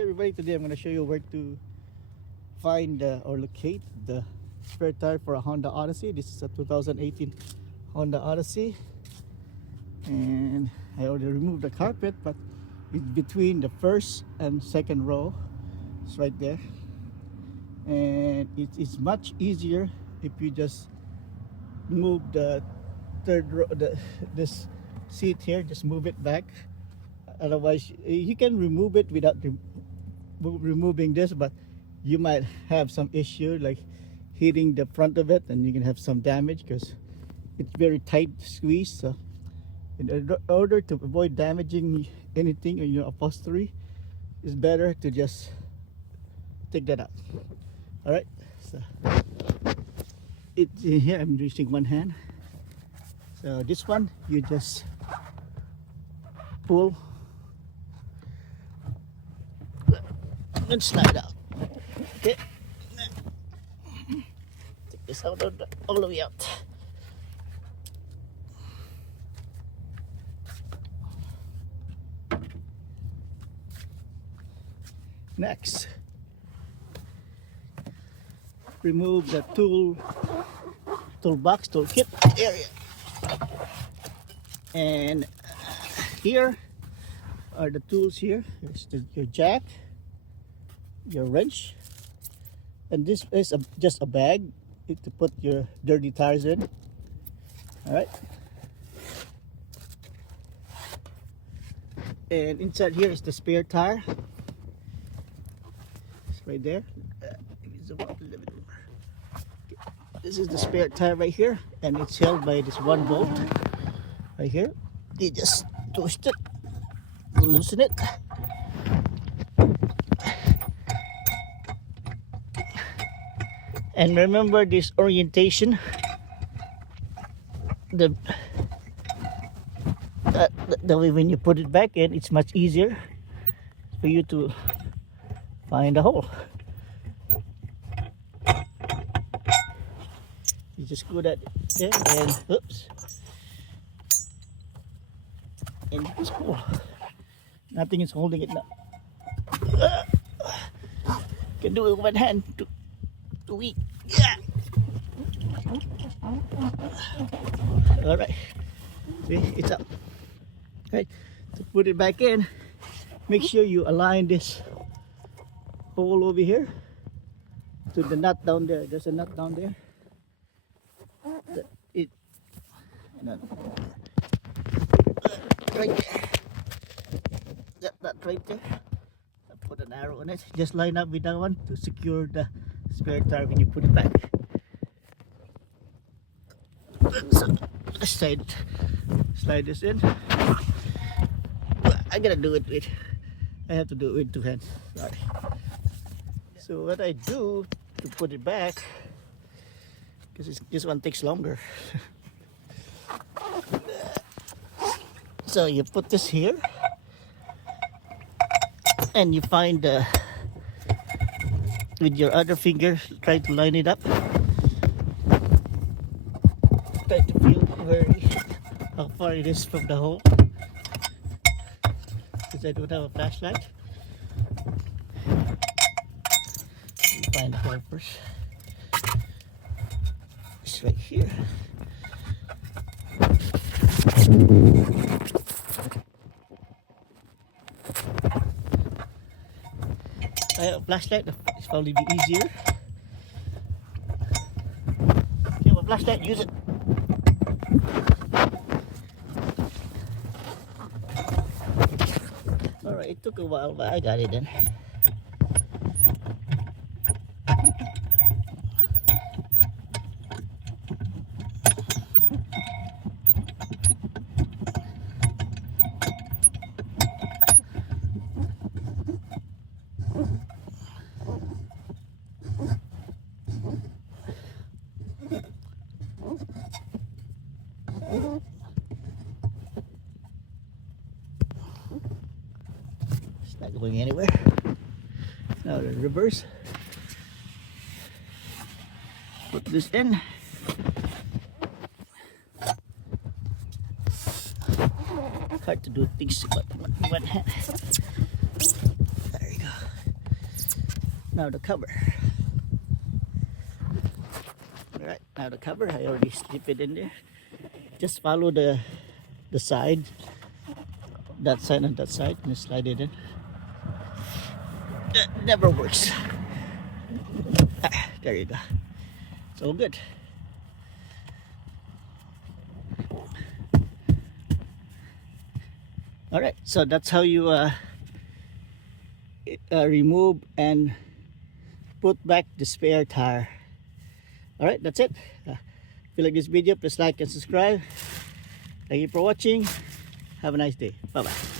everybody, today I'm going to show you where to find or locate the spare tire for a Honda Odyssey. This is a 2018 Honda Odyssey, and I already removed the carpet, but it's between the first and second row. It's right there, and it's much easier if you just move the third row, this seat here, just move it back. Otherwise you can remove it without removing this, but you might have some issue like hitting the front of it, and you can have some damage because it's very tight squeeze. So in order to avoid damaging anything in your upholstery, it's better to just take that out. All right, so it's in here. I'm using one hand. So this one you just pull and slide out. Okay, take this out all the way out. Next, remove the toolbox, toolkit area, and here are the tools. Here is your jack, your wrench, and this is just a bag to put your dirty tires in. All right, and inside here is the spare tire. It's right there. This is the spare tire right here, and it's held by this one bolt right here. You just twist it, loosen it, and remember this orientation. The way when you put it back in, it's much easier for you to find a hole. You just screw that there, and oops, and you just pull. Nothing is holding it now. Can do it with one hand. Too weak. Yeah. All right. See, it's up. Okay. To put it back in, make sure you align this hole over here to the nut down there. There's a nut down there. Right there. That right there. I put an arrow on it. Just line up with that one to secure the spare tire when you put it back. So slide this in. I gotta do it with. I have to do it with two hands. Sorry. So what I do to put it back, because this one takes longer. So you put this here, and you find with your other finger, try to line it up. Try to feel how far it is from the hole, because I don't have a flashlight. You find the hole first. It's right here. I have a flashlight. It's probably be easier. If you have a flashlight, use it. Alright, it took a while, but I got it then. It's not going anywhere. Now the reverse. Put this in. Hard to do things with one hand. There you go. Now the cover. Alright, now the cover, I already slip it in there. Just follow the side, that side and that side, and slide it in. That never works. There you go. It's all good. Alright, so that's how you remove and put back the spare tire. Alright, that's it. If you like this video, please like and subscribe. Thank you for watching. Have a nice day. Bye bye.